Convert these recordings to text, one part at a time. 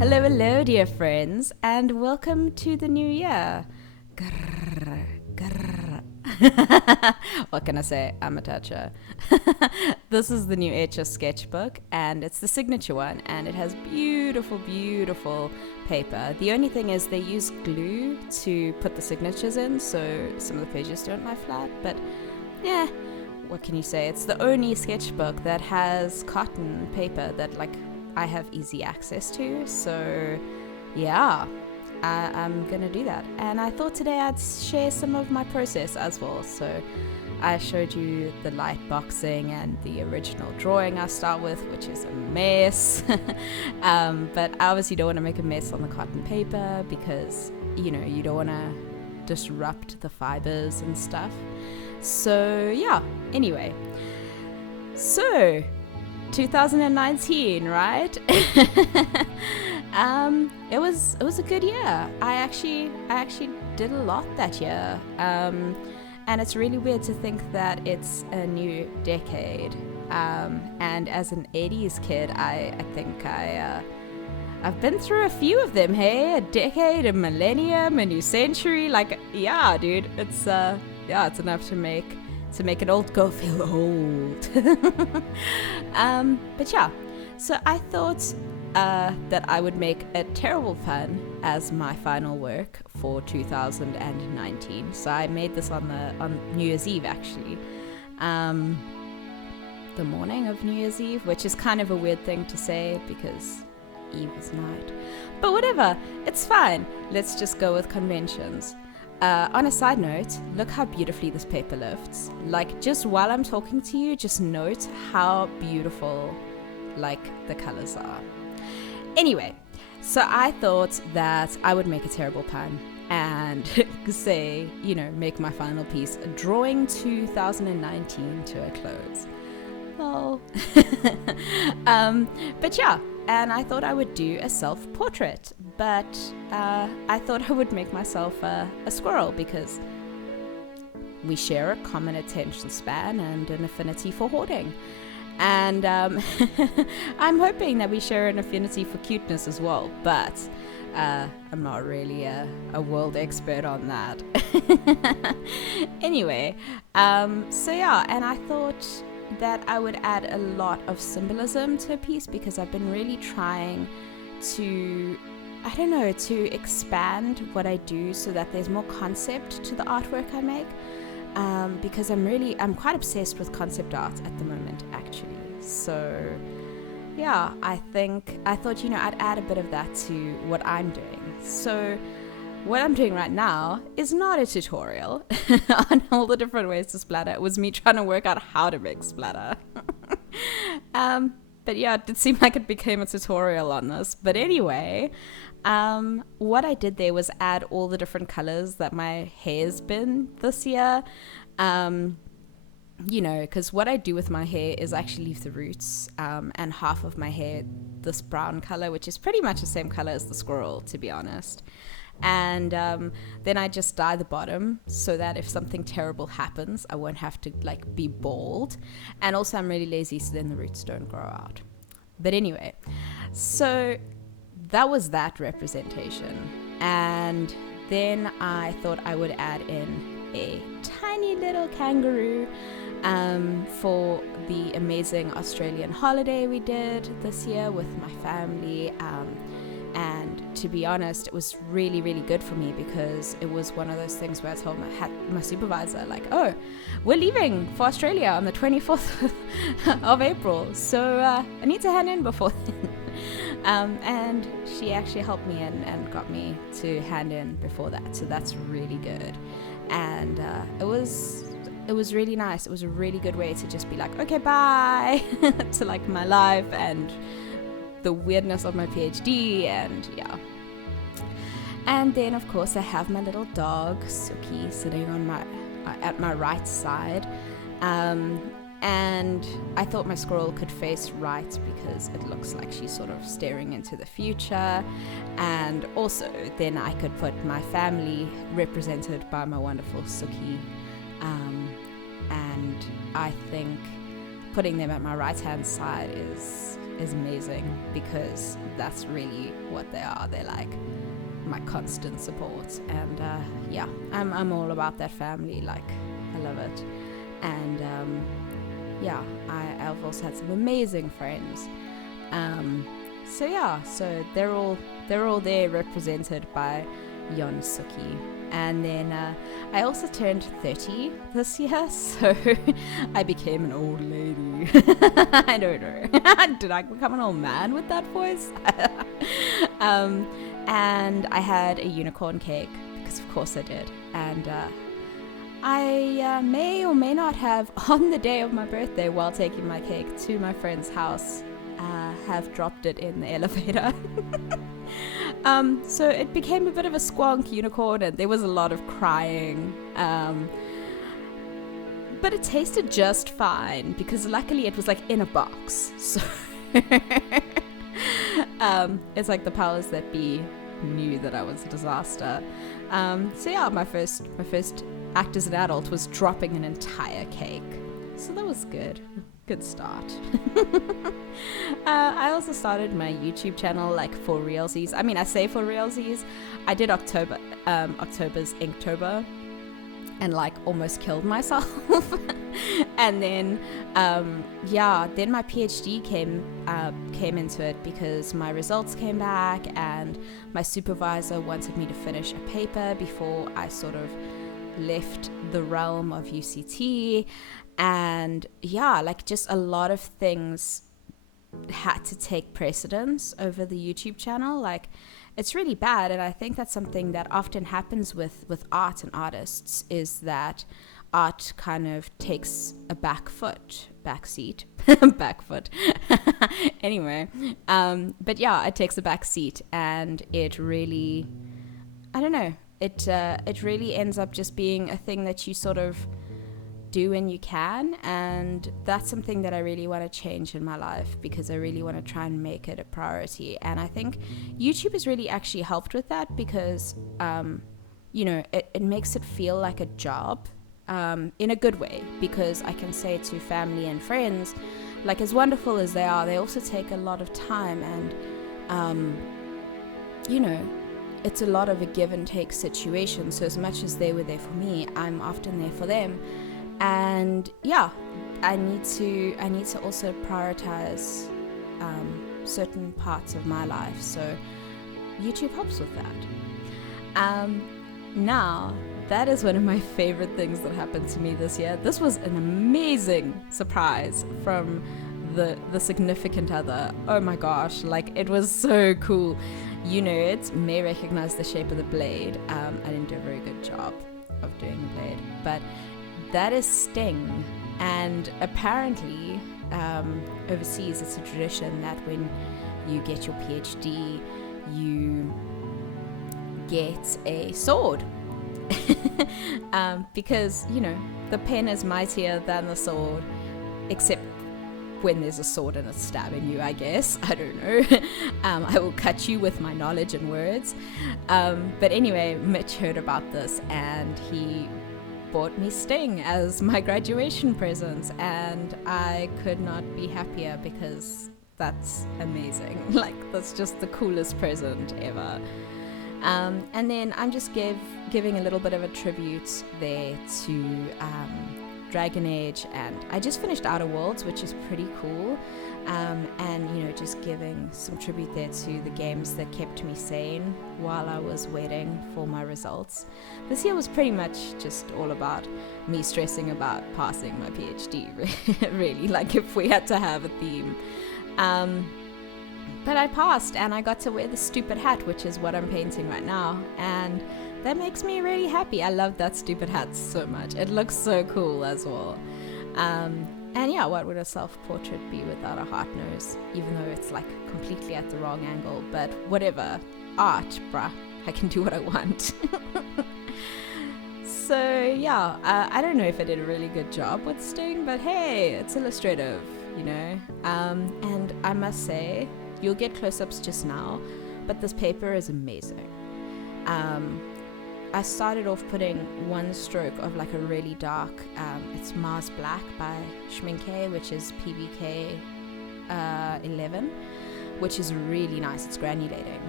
Hello, hello, dear friends, and welcome to the new year. Grrr, grrr. What can I say? I'm a toucher. This is the new Etchr Sketchbook, and it's the signature one, and it has beautiful, beautiful paper. The only thing is they use glue to put the signatures in, so some of the pages don't lie flat, but yeah, what can you say? It's the only sketchbook that has cotton paper that, like, I have easy access to, so yeah, I'm gonna do that. And I thought today I'd share some of my process as well. So I showed you the light boxing and the original drawing I start with, which is a mess. But I obviously don't want to make a mess on the cotton paper because, you know, you don't want to disrupt the fibers and stuff. So yeah, anyway. So 2019, right? It was a good year. I actually did a lot that year, and it's really weird to think that it's a new decade. And as an 80s kid, I think I've been through a few of them. Hey, a decade, a millennium, a new century. Like, yeah, dude, it's enough to make an old girl feel old. But yeah, so I thought that I would make a terrible pun as my final work for 2019. So I made this on New Year's Eve, actually. The morning of New Year's Eve, which is kind of a weird thing to say because Eve is night. But whatever, it's fine. Let's just go with conventions. On a side note, look how beautifully this paper lifts. Like, just while I'm talking to you, just note how beautiful, like, the colors are. Anyway, so I thought that I would make a terrible pun and say, you know, make my final piece, drawing 2019 to a close. Lol. But yeah, and I thought I would do a self-portrait, but I thought I would make myself a squirrel because we share a common attention span and an affinity for hoarding. And I'm hoping that we share an affinity for cuteness as well, but I'm not really a world expert on that. Anyway, so yeah, and I thought that I would add a lot of symbolism to a piece because I've been really trying to, I don't know, to expand what I do so that there's more concept to the artwork I make, because I'm quite obsessed with concept art at the moment, actually. So yeah, I thought, you know, I'd add a bit of that to what I'm doing. So what I'm doing right now is not a tutorial on all the different ways to splatter. It was me trying to work out how to make splatter. But yeah, it did seem like it became a tutorial on this. But anyway, what I did there was add all the different colors that my hair's been this year. You know, because what I do with my hair is actually leave the roots and half of my hair this brown color, which is pretty much the same color as the squirrel, to be honest. And then I just dye the bottom so that if something terrible happens, I won't have to, like, be bald. And also I'm really lazy, so then the roots don't grow out. But anyway, so that was that representation. And then I thought I would add in a tiny little kangaroo for the amazing Australian holiday we did this year with my family. And to be honest, it was really, really good for me because it was one of those things where I told my supervisor, like, oh, we're leaving for Australia on the 24th of April, so I need to hand in before then. And she actually helped me and got me to hand in before that, so that's really good. And it was really nice. It was a really good way to just be like, okay, bye, to, like, my life and the weirdness of my PhD, and yeah. And then, of course, I have my little dog, Suki, sitting on at my right side. And I thought my squirrel could face right because it looks like she's sort of staring into the future. And also, then I could put my family represented by my wonderful Suki. And I think putting them at my right-hand side is is amazing, because that's really what they are. They're like my constant support, and yeah, I'm all about that family. Like, I love it. And yeah, I've also had some amazing friends. So yeah, so they're all there, represented by Yon Suki. And then I also turned 30 this year, so I became an old lady. I don't know. Did I become an old man with that voice? And I had a unicorn cake, because of course I did. And I may or may not have, on the day of my birthday, while taking my cake to my friend's house, have dropped it in the elevator. So it became a bit of a squonk unicorn, and there was a lot of crying. But it tasted just fine, because luckily it was like in a box. So it's like the powers that be knew that I was a disaster. So yeah, my first act as an adult was dropping an entire cake. So that was good. Good start. I also started my YouTube channel, like, for realsies. I mean, I say for realsies. I did October's Inktober, and like almost killed myself. And then then my PhD came into it, because my results came back, and my supervisor wanted me to finish a paper before I sort of left the realm of UCT. And yeah, like, just a lot of things had to take precedence over the YouTube channel. Like, it's really bad. And I think that's something that often happens with art and artists, is that art kind of takes a back foot. Anyway, but yeah, it takes a back seat, and it really, I don't know, it really ends up just being a thing that you sort of do when you can. And that's something that I really want to change in my life, because I really want to try and make it a priority. And I think YouTube has really actually helped with that, because it makes it feel like a job, in a good way, because I can say to family and friends, like, as wonderful as they are, they also take a lot of time, and it's a lot of a give and take situation. So as much as they were there for me, I'm often there for them. And yeah, I need to also prioritize certain parts of my life. So YouTube helps with that. Now, that is one of my favorite things that happened to me this year. This was an amazing surprise from the significant other. Oh my gosh, like, it was so cool. You nerds may recognize the shape of the blade. I didn't do a very good job of doing the blade, but that is Sting. And apparently overseas it's a tradition that when you get your PhD, you get a sword. Because the pen is mightier than the sword, except when there's a sword and it's stabbing you, I guess. I don't know. I will cut you with my knowledge and words. But anyway, Mitch heard about this, and he bought me Sting as my graduation present, and I could not be happier, because that's amazing. Like, that's just the coolest present ever. And then I'm just giving a little bit of a tribute there to Dragon Age, and I just finished Outer Worlds, which is pretty cool, and just giving some tribute there to the games that kept me sane while I was waiting for my results. This year was pretty much just all about me stressing about passing my PhD, really, like, if we had to have a theme. But I passed, and I got to wear the stupid hat, which is what I'm painting right now, and that makes me really happy. I love that stupid hat so much. It looks so cool as well. And yeah, what would a self-portrait be without a heart nose? Even though it's like completely at the wrong angle, but whatever. Art, bruh. I can do what I want. So yeah, I don't know if I did a really good job with Sting, but hey, it's illustrative, and I must say, you'll get close-ups just now, but this paper is amazing. I started off putting one stroke of like a really dark, it's Mars Black by Schmincke, which is PBK 11, which is really nice. It's granulating.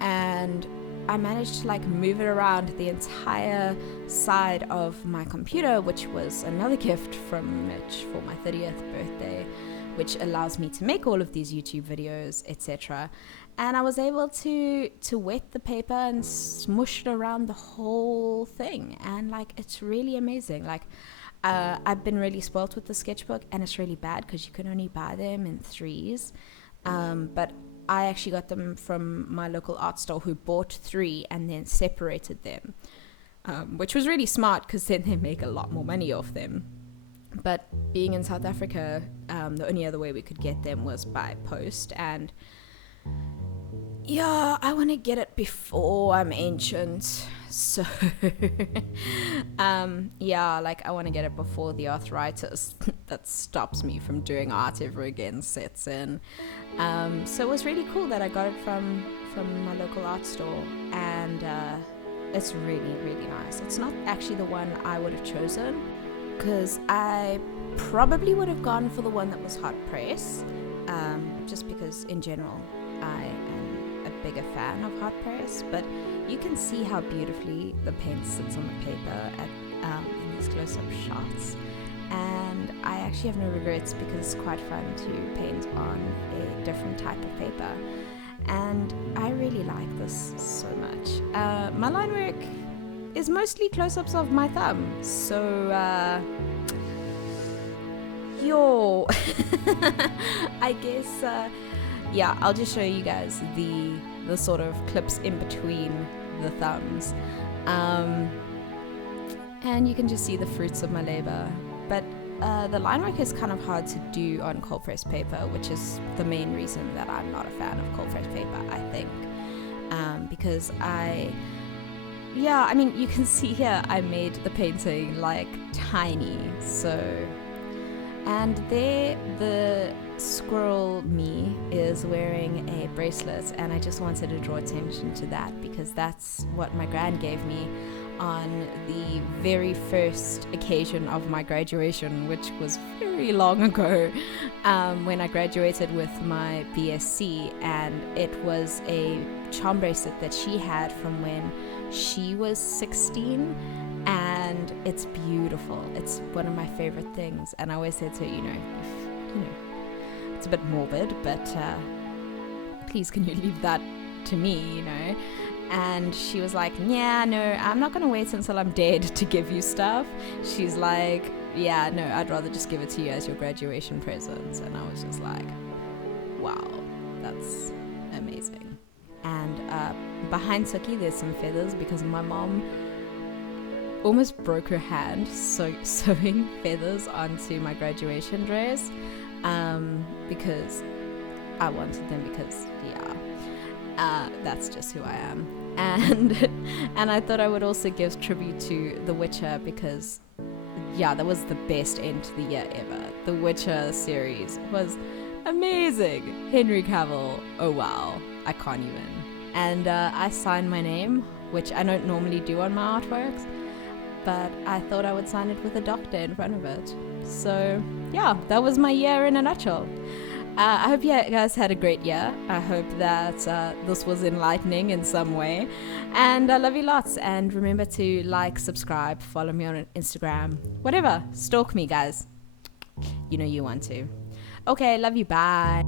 And I managed to like move it around the entire side of my computer, which was another gift from Mitch for my 30th birthday, which allows me to make all of these YouTube videos, etc. And I was able to wet the paper and smush it around the whole thing, and like it's really amazing. Like I've been really spoilt with the sketchbook, and it's really bad because you can only buy them in 3s, but I actually got them from my local art store, who bought 3 and then separated them, which was really smart because then they make a lot more money off them. But being in South Africa, the only other way we could get them was by post, and yeah, I want to get it before I'm ancient. So yeah, like I want to get it before the arthritis that stops me from doing art ever again sets in. So it was really cool that I got it from my local art store, and it's really, really nice. It's not actually the one I would have chosen, because I probably would have gone for the one that was hot press, just because in general I am a bigger fan of hot press. But you can see how beautifully the paint sits on the paper in these close-up shots, and I actually have no regrets because it's quite fun to paint on a different type of paper, and I really like this so much. My line work is mostly close-ups of my thumb, so I guess yeah, I'll just show you guys the sort of clips in between the thumbs, and you can just see the fruits of my labor. But the line work is kind of hard to do on cold press paper, which is the main reason that I'm not a fan of cold press paper, I think, because I mean, you can see here I made the painting like tiny, so, and there the squirrel me is wearing a bracelet, and I just wanted to draw attention to that because that's what my gran gave me on the very first occasion of my graduation, which was very long ago, when I graduated with my BSc, and it was a charm bracelet that she had from when she was 16, and it's beautiful. It's one of my favorite things, and I always said to her, it's a bit morbid, but please can you leave that to me, And she was like, yeah, no, I'm not gonna wait until I'm dead to give you stuff. She's like, yeah, no, I'd rather just give it to you as your graduation present. And I was just like, wow, that's amazing. And behind Suki there's some feathers because my mom almost broke her hand sewing feathers onto my graduation dress, because I wanted them, because that's just who I am. And I thought I would also give tribute to The Witcher, because that was the best end to the year ever. The Witcher series was amazing. Henry Cavill, oh wow, I can't even. And I signed my name, which I don't normally do on my artworks, but I thought I would sign it with a doctor in front of it. So that was my year in a nutshell. I hope you guys had a great year. I hope that this was enlightening in some way. And I love you lots. And remember to like, subscribe, follow me on Instagram, whatever. Stalk me, guys. You know you want to. Okay, love you. Bye.